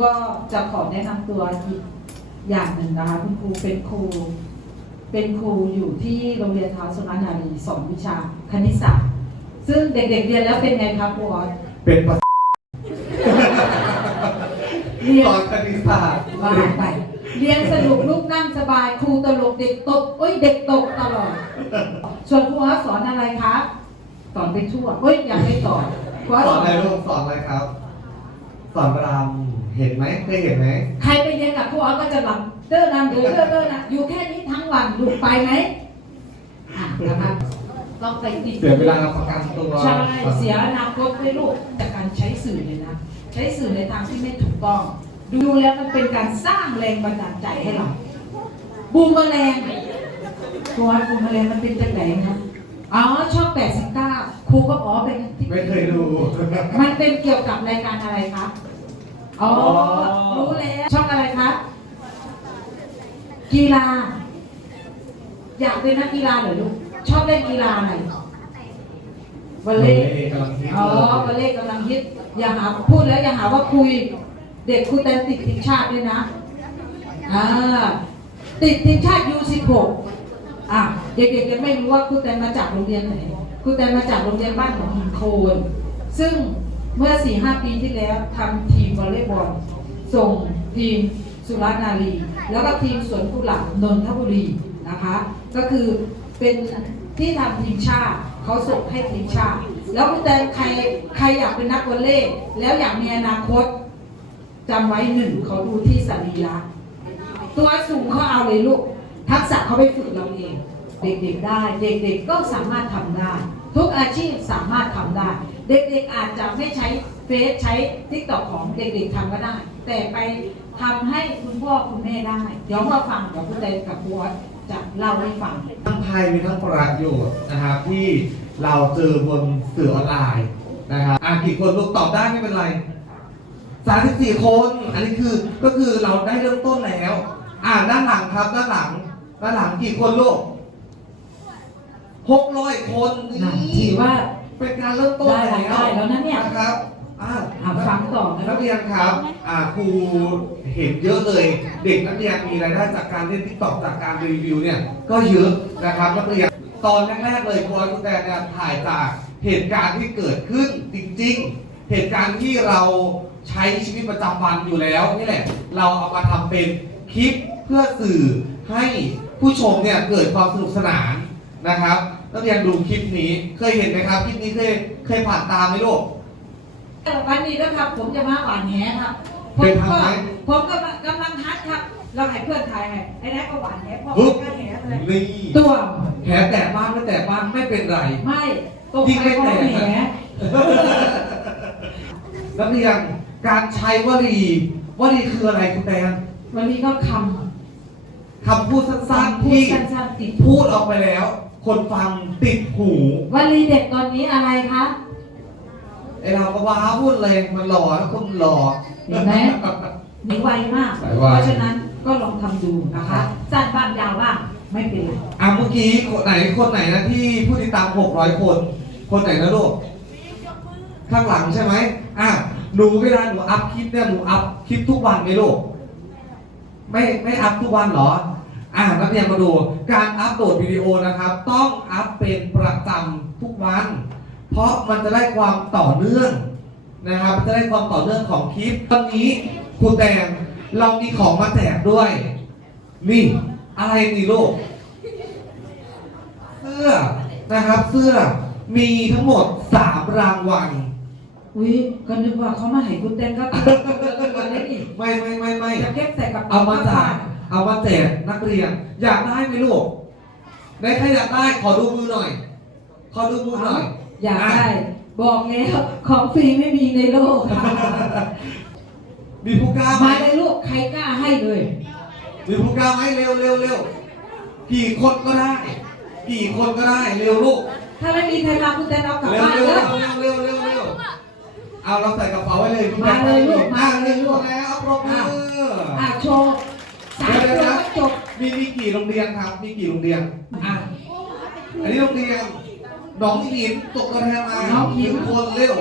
ก็จะขอแนะนำตัวอีกอย่างหนึ่งนะคะคุณครูเป็นครู เป็นครูอยู่ที่โรงเรียนเท้าสุรนารีสอนวิชาคณิตศาสตร์ ซึ่งเด็กๆเรียนแล้วเป็นไงครับครูออสเป็นภาษาเรียนสอนคณิตศาสตร์ว่าไป เรียนสนุกลูกนั่งสบาย ครูตลกเด็กตกเอ้ยเด็กตกตลอด ส่วนครูออสสอนอะไรคะสอนไปทั่วเฮ้ยยังไม่สอนครูออสสสออนนอะไรลูกสอนอะไรครับ สอนรำเห็นไหมเคยเห็นไหมใครไปเรียนกับครูออสก็จะหลับเด้อนันเด้อเด้อเด้อนะอยู่แค่นี้ทั้งวันลูกไปไหมอะนะคะต้องไปติดเสียเวลาประกันตัวใช่เสียอนาคตไม่ลูกจากการใช้สื่อเนี่ยนะใช้สื่อในทางที่ไม่ถูกต้อง ดูแล้วมันเป็นการสร้างแรงบันดาลใจให้เราบูมเมอแรงตัวบูมเมอแรงมันเป็นจังไหนนะ อ๋อชอบ89ครูก็อ๋อเป็นที่ไม่เคยดู มันเป็นเกี่ยวกับรายการอะไรคะอ๋ออ๋อรู้แล้วช่องอะไรคะกีฬา อยากเป็นนักกีฬาเหรอลูกชอบเล่นกีฬาอะไรวอลเลย์กำลังฮิตอ๋อเลยวอลเลย์กำลังฮิตอย่าหาพูดแล้วอย่าหาว่าคุย เด็กคุยแต่ติดทีมชาติด้วยนะอ่าติดทีมชาติยูสิบหก อะเด็กๆยังไม่รู้ว่าครูแตนมาจากโรงเรียนไหนครูแตนมาจากโรงเรียนบ้านของหินโคน ซึ่งเมื่อ4ี่หปีที่แล้วทำทีมวอลเลย์บอลส่งทีมสุราษฎร์นารี แล้วก็ทีมสวนกุหลาบนนทบุรีนะคะ ก็คือเป็นที่ทำทีมชาติเขาส่งให้ทีมชาติ แล้วคุณแตนใครใครอยากเป็นนักวอลเลย์แล้วอยากมีอนาคตจำไว้หนึ่งเขาดูที่สรีระตัวสูงเขาเอาเลยลูก ทักษะเขาไปฝึกเราเอง เด็กๆได้ เด็กๆก็สามารถทำได้ ทุกอาชีพสามารถทำได้ เด็กๆอาจจะไม่ใช้เฟซใช้ทิกตอกของเด็กๆทำก็ได้ แต่ไปทำให้คุณพ่อคุณแม่ได้เดี๋ยวมาฟังกับคุณแดนกับบัวจะเล่าให้ฟังทั้งไทยมีทั้งประโยชน์นะครับที่เราเจอบนสื่อออนไลน์นะครับอะกี่คนลูกตอบได้ไม่เป็นไรสามสิบสี่คน อันนี้คือก็คือเราได้เริ่มต้นแล้ว อ่านด้านหลังครับด้านหลัง ด้านหลังกี่คนลูกหกร้อยคนนี่ถือว่า เป็นการเริ่มต้นได้รายได้แล้วนะเนี่ย นะครับอ่าอะฟังต่อนะนักเรียนครับอ่าครูเห็นเยอะเลย เด็กนักเรียนมีรายได้จากการเล่นทิกตอกจากการรีวิวเนี่ย ก็เยอะนะครับนักเรียนตอนแรกๆเลยครูออยคุณแดนเนี่ยถ่ายจากเหตุการณ์ที่เกิดขึ้นจริงๆ เหตุการณ์ที่เราใช้ชีวิตประจำวันอยู่แล้วนี่แหละ เราเอามาทำเป็นคลิป เพื่อสื่อให้ผู้ชมเนี่ยเกิดความสนุกสนานนะครับนักเรียนดูคลิปนี้เคยเห็นไหมครับคลิปนี้เคยเคยผ่านตามไหมลูก วันนี้นะครับ ผมจะมาหวานแหครับผเคมยทำก็ไหมผมกำลังกำลังฮัดครับ เราให้เพื่อนถ่ายให้ไอ้นั่นก็หวานแหพ่อปุ๊บก็แหเลยนี่ตัวแผลแตกบ้างไม่แตกบ้างไม่เป็นไร ไม่ตกยิ่งไปไม่ก็แตกแหนักเรียนการใช้วลีวลีคืออะไรคุณแตนวันนี้ก็ค คำพูดำสั้นๆพูดที่สั้นๆติดพูดออกไปแล้ว คนฟังติดหูวันนี้เด็กตอนนี้อะไรคะไอเราก็ว้าพูดเลยมันหล่อนะคนหล่อเห็นไหมหนีไวมาก สายไว เพราะฉะนั้นก็ลองทำดูนะคะสั้นบ้างยาวบ้างไม่เป็นไรอะเมื่อกี้คนไหนคนไหนนะที่ผู้ติดตาม 600 คน คนไหนนะลูกข้างหลังใช่ไหมอะหนูเวลาหนูอัพคลิปเนี่ยหนูอัพคลิปทุกวันไหมลูก ไม่ไม่อัพทุกวันเหรอ อ่านักเรียนมาดูการอัพโหลดวิดีโอนะครับ ต้องอัพเป็นประจำทุกวัน เพราะมันจะได้ความต่อเนื่องนะครับมันจะได้ความต่อเนื่องของคลิปตอนนี้ครูแตงเรามีของมาแจกด้วย นี่ อะไรนี่ลูกเสื้อนะครับเสื้อมีทั้งหมดสามรางวัล อุ้ยก็นึกว่าเขามาให้คุณเต้นก็ตัวเล็กอีกไม่ไม่ไม่ไม่จะเก็บใส่กับเอามาจากเอามาแจกนักเรียน อยากได้ไหมลูกในใครอยากได้ขอดูมือหน่อย ขอดูมือหน่อยอยากได้ บอกแล้วของฟรีไม่มีในโลก มีผู้กล้าไหมมาเลยลูกใครกล้าให้เลย มีผู้กล้าไหมเร็วเร็วเร็วกี่คนก็ได้ กี่คนก็ได้เร็วลูกถ้าไม่มีใครมาคุณเต้นเอากลับเร็วบ้านเร็วเลเร็ยวเร็วเร็วเร็วเร็ว เอาเราใส่กระเป๋าไว้เลยพี่มาเลยลูกมาอะเลยลูกแล้วปรบมืออะโชว์สามตัวก็จบมีมีกี่โรงเรียนครับ มีกี่โรงเรียนอะอันนี้โรงเรียนหนองหินตกกระแทกมาน้องหินหงคนเร็ว